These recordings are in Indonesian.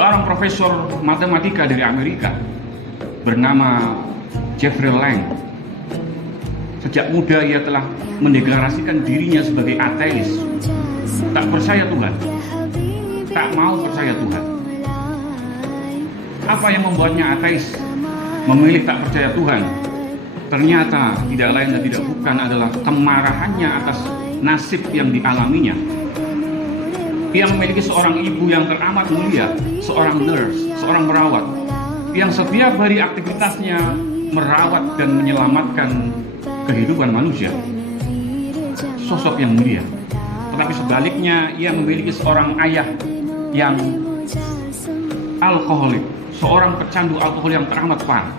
seorang profesor matematika dari Amerika bernama Jeffrey Lang. Sejak muda ia telah mendeklarasikan dirinya sebagai ateis, tak percaya Tuhan, tak mau percaya Tuhan. Apa yang membuatnya ateis, memilih tak percaya Tuhan? Ternyata tidak lain dan tidak bukan adalah kemarahannya atas nasib yang dialaminya. Ia memiliki seorang ibu yang teramat mulia, seorang nurse, seorang perawat, yang setiap hari aktivitasnya merawat dan menyelamatkan kehidupan manusia. Sosok yang mulia. Tetapi sebaliknya, ia memiliki seorang ayah yang alkoholik, seorang pecandu alkohol yang teramat parah.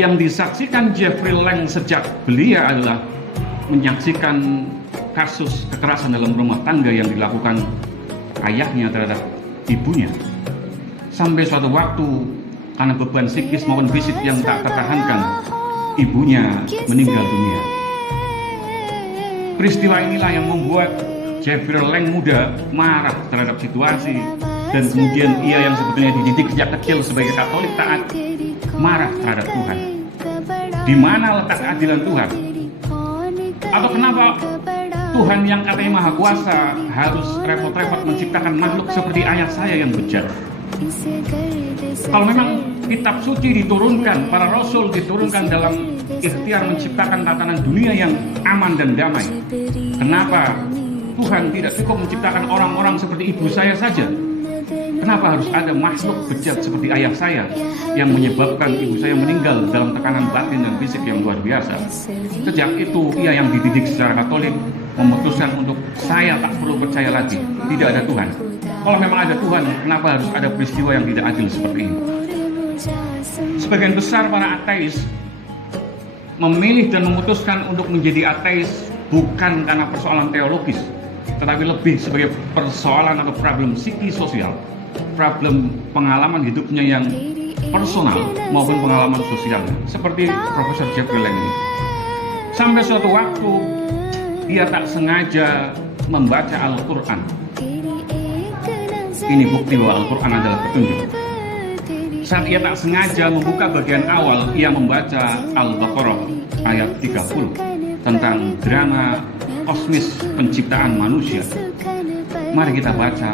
Yang disaksikan Jeffrey Lang sejak belia adalah menyaksikan kasus kekerasan dalam rumah tangga yang dilakukan ayahnya terhadap ibunya. Sampai suatu waktu, karena beban psikis maupun fisik yang tak tertahankan, ibunya meninggal dunia. Peristiwa inilah yang membuat Jeffrey Lang muda marah terhadap situasi, dan kemudian ia yang sebetulnya dididik sejak kecil sebagai Katolik taat marah terhadap Tuhan. Di mana letak keadilan Tuhan? Atau kenapa Tuhan yang katanya Maha Kuasa harus repot-repot menciptakan makhluk seperti ayah saya yang bejat? Kalau memang kitab suci diturunkan, para rasul diturunkan dalam ikhtiar menciptakan tatanan dunia yang aman dan damai, kenapa Tuhan tidak cukup menciptakan orang-orang seperti ibu saya saja? Kenapa harus ada makhluk bejat seperti ayah saya yang menyebabkan ibu saya meninggal dalam tekanan batin dan fisik yang luar biasa? Sejak itu ia yang dididik secara Katolik memutuskan untuk saya tak perlu percaya lagi, tidak ada Tuhan. Kalau memang ada Tuhan, kenapa harus ada peristiwa yang tidak adil seperti ini? Sebagian besar para ateis memilih dan memutuskan untuk menjadi ateis bukan karena persoalan teologis, tetapi lebih sebagai persoalan atau problem psikisosial, problem pengalaman hidupnya yang personal maupun pengalaman sosial, seperti Profesor Jeffrey Lang ini. Sampai suatu waktu ia tak sengaja membaca Al-Quran. Ini bukti bahwa Al-Quran adalah petunjuk. Saat ia tak sengaja membuka bagian awal, ia membaca Al-Baqarah ayat 30 tentang drama kosmis penciptaan manusia. Mari kita baca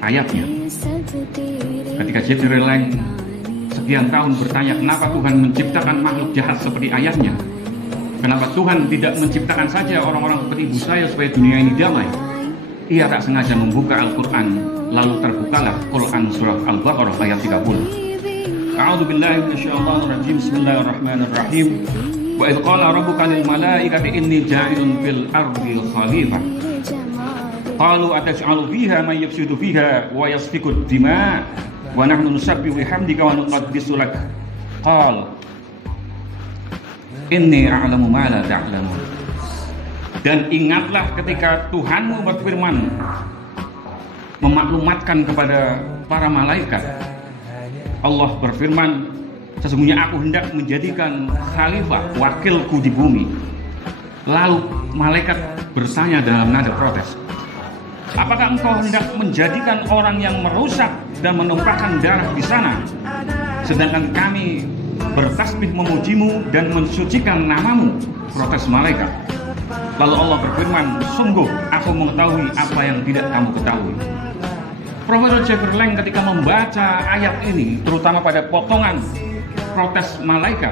ayatnya. Ketika Jeffrey Lang sekian tahun bertanya kenapa Tuhan menciptakan makhluk jahat seperti ayahnya, kenapa Tuhan tidak menciptakan saja orang-orang seperti ibu saya supaya dunia ini damai, ia tak sengaja membuka Al-Quran, lalu terbukalah Quran surah Al-Baqarah ayat 30. A'udzu billahi minasyaitonir rajim. Bismillahirrahmanirrahim. Wa idz qala rabbuka lil malaikati inni ja'ilun fil ardi khalifah. Qalu ataj'alu fiha man yufsidu fiha wa yasfiku ad-dima' wa nahnu nusabbihu bihamdika wa nuqaddisu lak. Qal inni a'lamu ma la ta'lamun. Dan ingatlah ketika Tuhanmu berfirman memaklumatkan kepada para malaikat. Allah berfirman, sesungguhnya aku hendak menjadikan khalifah, wakilku di bumi. Lalu malaikat bertanya dalam nada protes, apakah engkau hendak menjadikan orang yang merusak dan menumpahkan darah di sana, sedangkan kami bertasbih memujimu dan mensucikan namamu? Protes malaikat. Lalu Allah berfirman, sungguh aku mengetahui apa yang tidak kamu ketahui. Profesor Jeffrey Lang ketika membaca ayat ini, terutama pada potongan protes malaikat,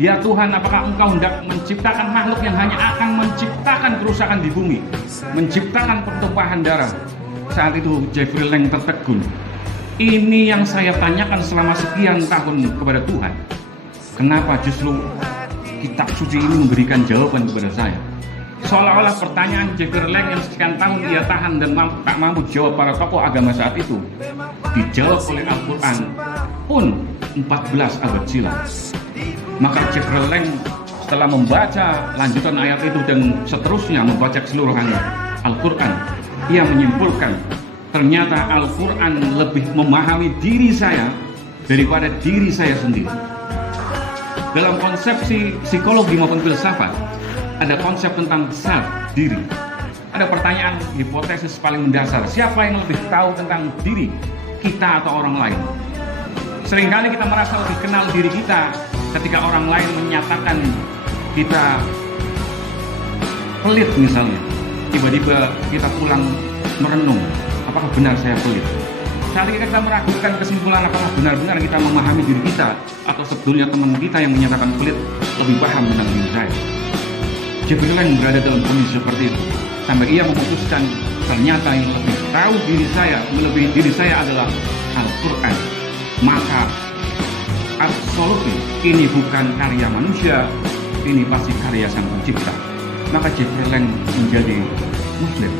ya Tuhan, apakah engkau hendak menciptakan makhluk yang hanya akan menciptakan kerusakan di bumi, menciptakan pertumpahan darah? Saat itu Jeffrey Lang tertegun. Ini yang saya tanyakan selama sekian tahun kepada Tuhan. Kenapa justru kitab suci ini memberikan jawaban kepada saya? Seolah-olah pertanyaan Jeffrey Lang yang sekian tahun ia tahan dan tak mampu jawab para tokoh agama saat itu, dijawab oleh Al-Quran pun 14 abad silam. Maka Jeffrey Lang setelah membaca lanjutan ayat itu dan seterusnya membaca keseluruhan Al-Quran, ia menyimpulkan ternyata Al-Quran lebih memahami diri saya daripada diri saya sendiri. Dalam konsepsi psikologi maupun filsafat, ada konsep tentang self, diri. Ada pertanyaan hipotesis paling mendasar, siapa yang lebih tahu tentang diri? kita atau orang lain. Seringkali kita merasa lebih kenal diri kita ketika orang lain menyatakan kita pelit misalnya. Tiba-tiba kita pulang merenung, apakah benar saya pelit? Saat kita meragukan kesimpulan apakah benar-benar kita memahami diri kita, atau sebetulnya teman kita yang menyatakan pelit lebih paham tentang diri saya. Jibril yang berada dalam kondisi seperti itu, sampai ia memutuskan ternyata yang lebih tahu diri saya, melebihi diri saya adalah Al-Quran. Maka absolutely ini bukan karya manusia, ini pasti karya Sang Pencipta. Maka Jibril menjadi Muslim.